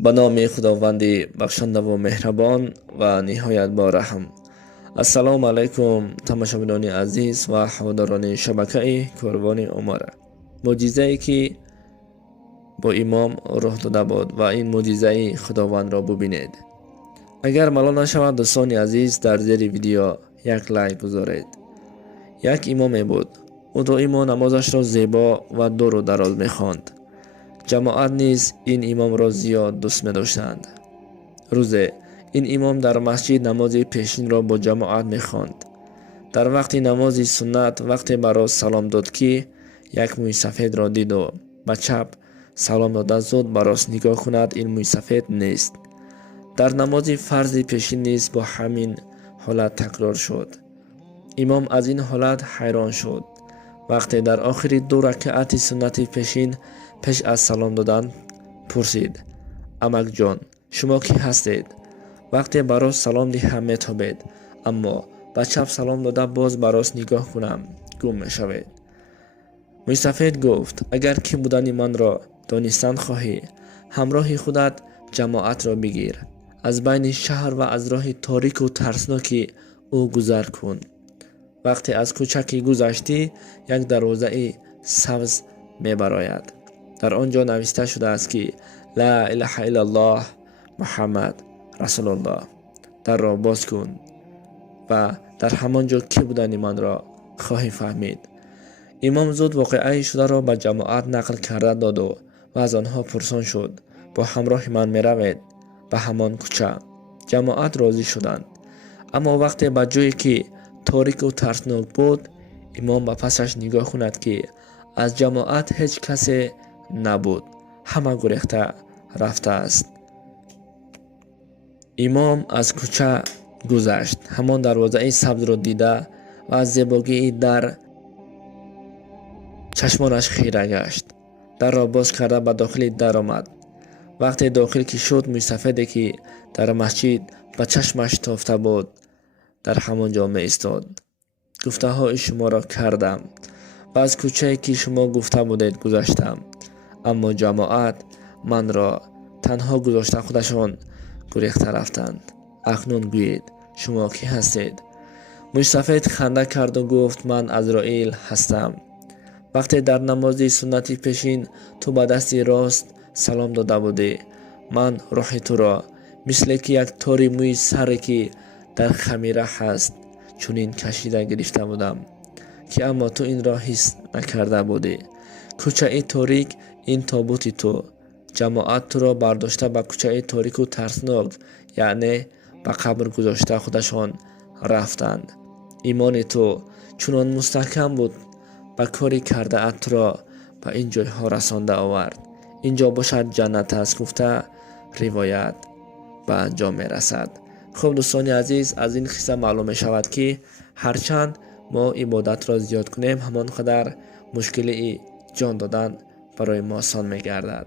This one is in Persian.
به نام خداوند بخشنده و مهربان و نهایت با رحم. السلام علیکم تماشاگران عزیز و هواداران شبکه کاروان عمر. معجزه‌ای که با امام رخ داده بود و این معجزه خداوند را ببینید. اگر ملال نشود دوستان عزیز، در زیر ویدیو یک لایک گذارید. یک امام بود، او دائما نمازش را زیبا و دور و دراز می‌خواند. جماعت نیز این امام را زیاد دوست می داشتند. روزه این امام در مسجد نماز پیشین را با جماعت می خواند. در وقت نماز سنت وقتی برای سلام داد که یک موی سفید را دید و به چپ سلام داده زود براش نگاه کند، این موی سفید نیست. در نماز فرض پیشین نیز با همین حالت تکرار شد. امام از این حالت حیران شد. وقتی در آخر دو رکعت سنت پیشین پیش از سلام دادن پرسید: امک جان، شما کی هستید؟ وقتی براش سلام دهم میتابید، اما به چپ سلام داده باز براش نگاه کنم گم میشوید. موی سفید گفت: اگر کی بودن من را دانستن خواهی، همراه خودت جماعت را بگیر، از بین شهر و از راه تاریک و ترسناکی او گذر کن. وقتی از کوچکی گذشتی یک دروازه سبز میبراید. در آنجا نوشته شده است که لا اله الا الله محمد رسول الله. در را باز کن و در همانجا کی بودن من را خواهی فهمید. امام زود واقعه شده را به جماعت نقل کرده داد و از آنها پرسان شد: با همراه من می روید به همان کوچه؟ جماعت راضی شدند. اما وقتی به جایی که تاریک و ترسناک بود، امام به پسش نگاه کند که از جماعت هیچ کسی نبود، همه گریخته رفته است. امام از کوچه گذشت، همان دروازه سبز را دیده و از زیبایی در چشمانش خیره گشت. در را باز کرده به داخل در آمد. وقتی داخل که شد، موی سفیدی که در مسجد به چشمش تافته بود در همانجا می ایستاد. گفته های شما را کردم و از کوچه‌ای که شما گفته بودید گذشتم، اما جماعت من را تنها گذاشته خودشان گریخته رفتند. اکنون گویید شما کی هستید؟ موی سفید خنده کرد و گفت: من عزرائیل هستم. وقتی در نماز سنتی پیشین تو به دست راست سلام داده بودی، من روح تو را مثل که یک تاری موی سری که در خمیره هست چونین کشیده گرفته بودم که اما تو این را حس نکرده بودی. کوچه تاریک این تابوت تو. جماعت تو را برداشته به کوچه تاریک و ترسناک، یعنی به قبر گذاشته خودشان رفتند. ایمان تو چنان مستحکم بود به کاری کرده ات را به این جایها رسانده آورد. اینجا باشد جنت است گفته روایت به انجام می رسد. خب دوستان عزیز، از این قصه معلوم می شود که هرچند ما عبادت را زیاد کنیم، همان قدر مشکلی جان دادن برای ما آسان می گردد.